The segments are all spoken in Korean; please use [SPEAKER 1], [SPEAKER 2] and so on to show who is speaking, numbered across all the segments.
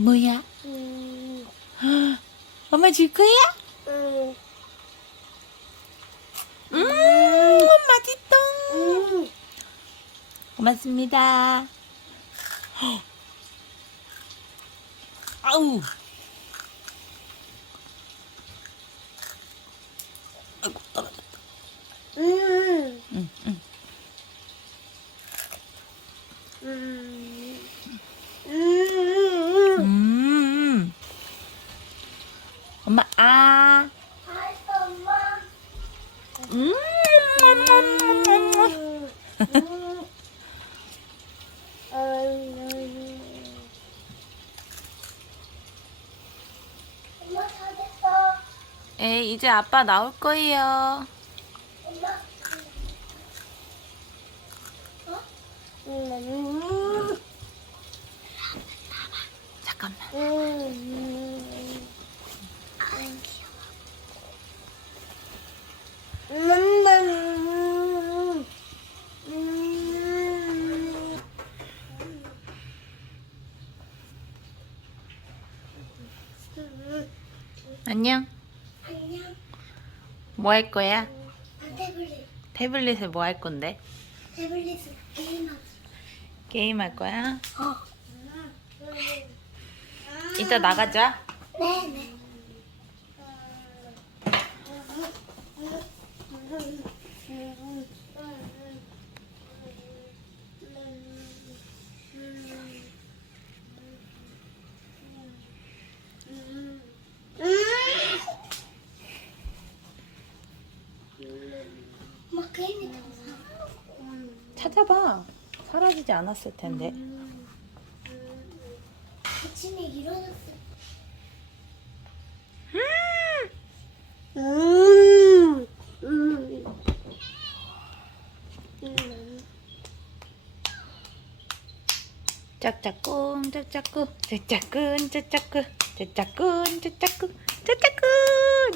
[SPEAKER 1] 뭐야?
[SPEAKER 2] 음,
[SPEAKER 1] 엄마 줄 거야?
[SPEAKER 2] 음,
[SPEAKER 1] 음, 맛있다.
[SPEAKER 2] 음.
[SPEAKER 1] 고맙습니다. 헉. 아우. 아이고, 떨어졌다.
[SPEAKER 2] 음,
[SPEAKER 1] 응, 응.
[SPEAKER 2] 음, 음.
[SPEAKER 1] 음. 엄마, 아.
[SPEAKER 2] 엄마.
[SPEAKER 1] 음.
[SPEAKER 2] 음. 음. 엄마 다 됐어.
[SPEAKER 1] 에, 이제 아빠 나올 거예요.
[SPEAKER 2] 엄마. 어? 음.
[SPEAKER 1] 잠깐만.
[SPEAKER 2] 음. 아, 귀여워. 음. 음. 음.
[SPEAKER 1] 안녕.
[SPEAKER 2] 안녕.
[SPEAKER 1] 뭐 할 거야?
[SPEAKER 2] 아, 태블릿.
[SPEAKER 1] 태블릿에 뭐 할 건데?
[SPEAKER 2] 태블릿은 게임하기.
[SPEAKER 1] 게임 할 거야?
[SPEAKER 2] 어.
[SPEAKER 1] 이따 나가자.
[SPEAKER 2] 네네. 엄마 게임이
[SPEAKER 1] 찾아봐. 사라지지 않았을 텐데.
[SPEAKER 2] 아침에 일어났을 음. 음. 음.
[SPEAKER 1] 짝짝꿍, 짝짝꿍, 짝짝꿍, 짝짝꿍, 짝짝꿍, 짝짝꿍, 짝짝꿍.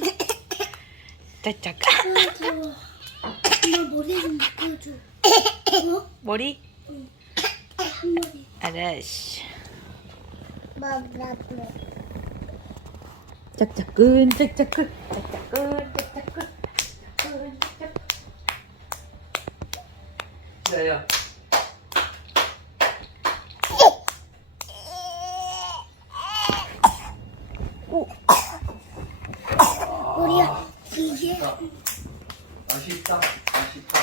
[SPEAKER 1] 짝짝꿍.
[SPEAKER 2] 아, 더워. 엄마 머리 좀 묶어줘. 어?
[SPEAKER 1] 머리?
[SPEAKER 2] 한 머리.
[SPEAKER 1] 알았어.
[SPEAKER 2] 마마마.
[SPEAKER 1] 짝짝꿍, 짝짝꿍, 짝짝꿍, 짝짝꿍, 짝짝꿍, 짝짝꿍.
[SPEAKER 3] 저요.
[SPEAKER 2] 머리야 이게
[SPEAKER 3] 맛있다. 맛있다.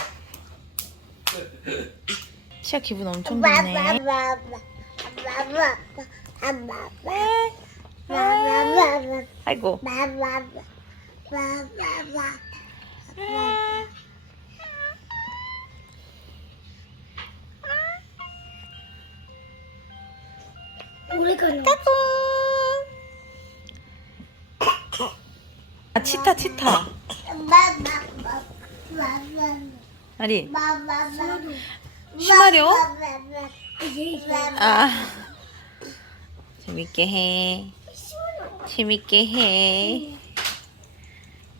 [SPEAKER 1] 시아 기분 엄청 좋네. 아이고. 아, 치타, 치타. 아리, 심하려? 아. 재밌게 해. 재밌게 해.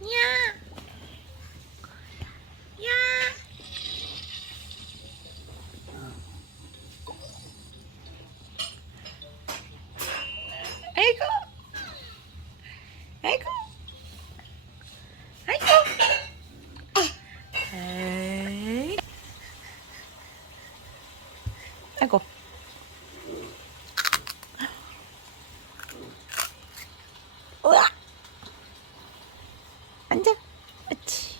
[SPEAKER 1] 야. 아이고. 아이고. 에이. 아이고. 우와. 앉아. 그렇지.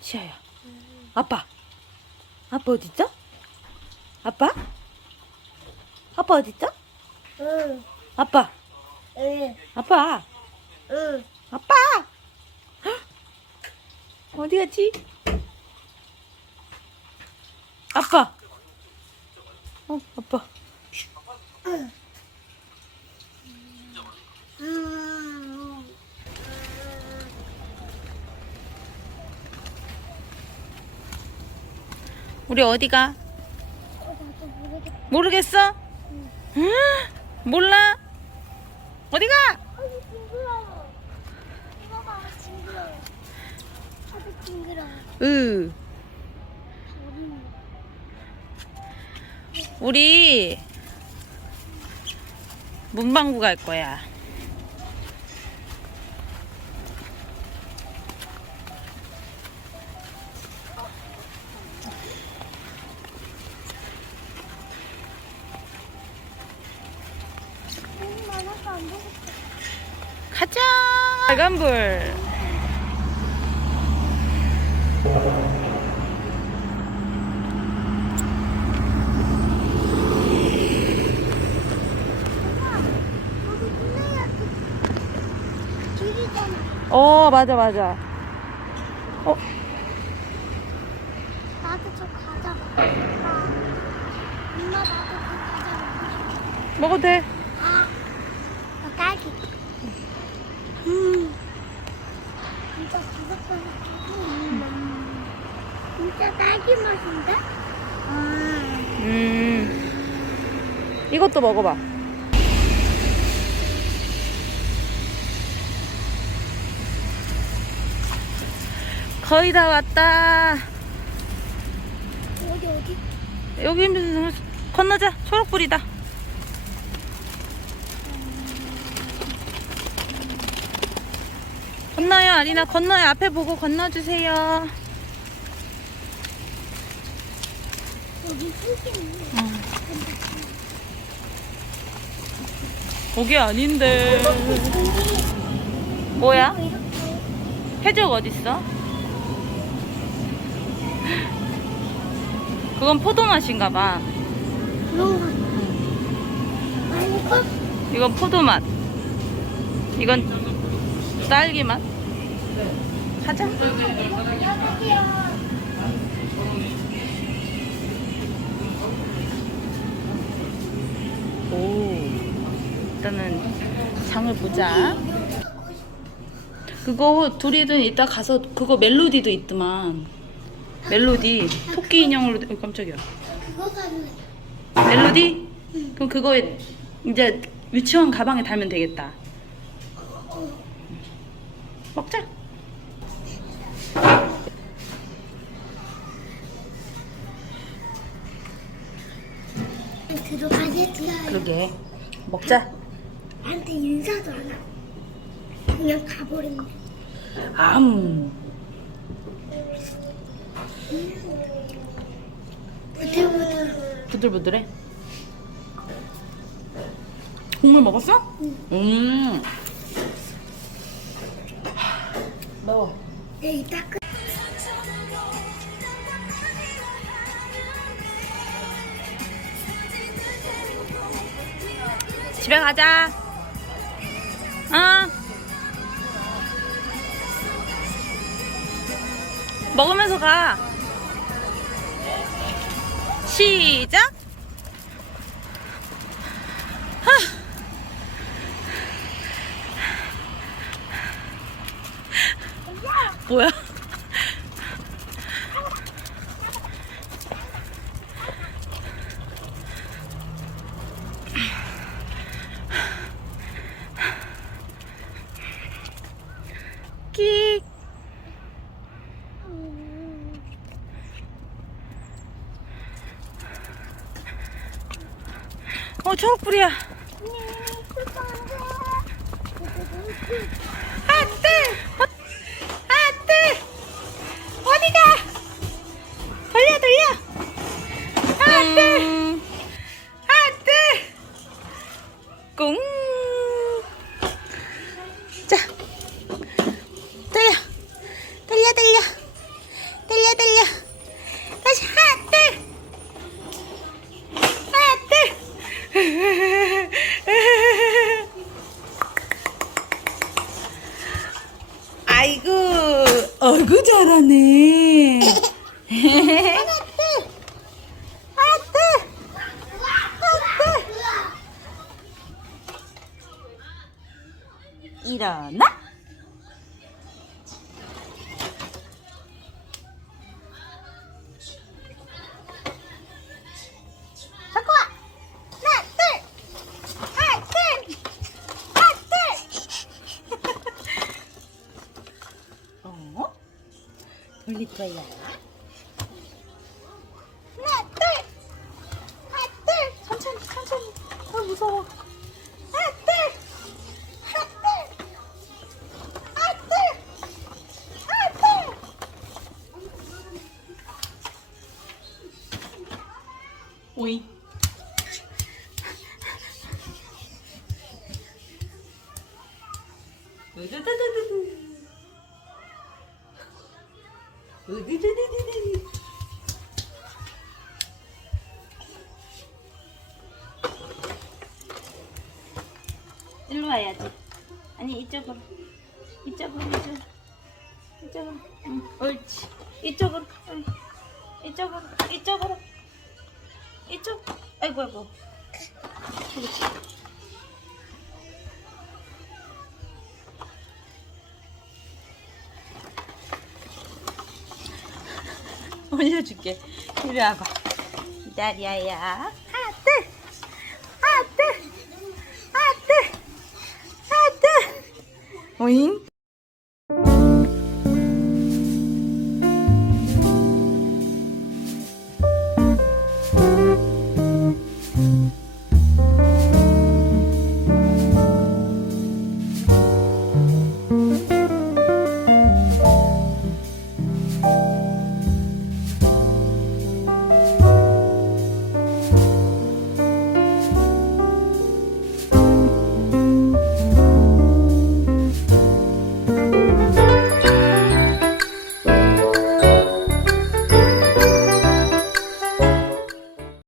[SPEAKER 1] 시아야. 아빠. 아빠 어디 있어? 아빠? 아빠 어디 있어?
[SPEAKER 2] 응,
[SPEAKER 1] 아빠.
[SPEAKER 2] 응,
[SPEAKER 1] 아빠.
[SPEAKER 2] 응.
[SPEAKER 1] 아빠. 어디 갔지? 아빠. 어, 아빠.
[SPEAKER 2] 음.
[SPEAKER 1] 우리 어디 가?
[SPEAKER 2] 어, 나도 모르겠다.
[SPEAKER 1] 모르겠어? 응? 몰라? 어디 가?
[SPEAKER 2] 아주 징그러워. 이거 봐, 징그러워. 아주 징그러워.
[SPEAKER 1] 으.
[SPEAKER 2] 어린이.
[SPEAKER 1] 우리 문방구 갈 거야. 가자. 빨간불.
[SPEAKER 2] 거기 플레이할 길이잖아.
[SPEAKER 1] 어, 맞아, 맞아. 어,
[SPEAKER 2] 나도 저 과자 먹고 싶다. 엄마 나도 그 과자 먹고 싶다.
[SPEAKER 1] 먹어도 돼.
[SPEAKER 2] 아, 나 딸기. 음, 진짜 음, 진짜 딸기 맛인데? 아,
[SPEAKER 1] 음. 이것도 먹어봐. 거의 다 왔다.
[SPEAKER 2] 어디 어디?
[SPEAKER 1] 여기 건너자. 초록불이다. 건너요, 아리나. 건너요. 앞에 보고 건너주세요.
[SPEAKER 2] 여기 숨기는
[SPEAKER 1] 거기 아닌데. 뭐야? 해적 어딨어? 그건 포도 맛인가 봐.
[SPEAKER 2] 아니고
[SPEAKER 1] 이건 포도 맛. 이건 딸기 맛. 가자. 오. 일단은 장을 보자. 그거 둘이는 이따 가서 그거 멜로디도 있더만. 멜로디 토끼 인형으로 어, 깜짝이야.
[SPEAKER 2] 그거 살래.
[SPEAKER 1] 멜로디? 그럼 그거 이제 유치원 가방에 달면 되겠다. 먹자.
[SPEAKER 2] 들어가겠지야.
[SPEAKER 1] 그러게. 먹자.
[SPEAKER 2] 나한테 인사도 안 하고 그냥 가버렸네.
[SPEAKER 1] 암.
[SPEAKER 2] 부들부들.
[SPEAKER 1] 부들부들해. 국물 먹었어? 음. 먹어.
[SPEAKER 2] 내 이따 끝.
[SPEAKER 1] 집에 가자. 어. 먹으면서 가. 시작. 하. 뭐야? 끽. 어, 초록불이야. 안 돼! 어디가? 돌려, 돌려! 안 돼! 꿍! 자, 돌려! 돌려, 돌려! 돌려, 돌려! 다시, 안 돼! 안 돼! 아이고, 어휴. 아이고 잘하네.
[SPEAKER 2] 하트.
[SPEAKER 1] 일어나. 돌릴 거야.
[SPEAKER 2] 하나, 둘. 하나, 둘.
[SPEAKER 1] 천천히 천천히. 아 무서워.
[SPEAKER 2] 하나, 둘. 하나, 둘. 하나, 둘. 하나, 둘.
[SPEAKER 1] 오이. 으드드 아니 이쪽으로. 이쪽으로 이쪽으로. 이쪽으로. 응, 옳지. 이쪽으로. 응. 이쪽으로. 이쪽으로. 이쪽. 아이고 아이고. 그렇지. 올려줄게. 이리 와봐. 기다려야. ruim.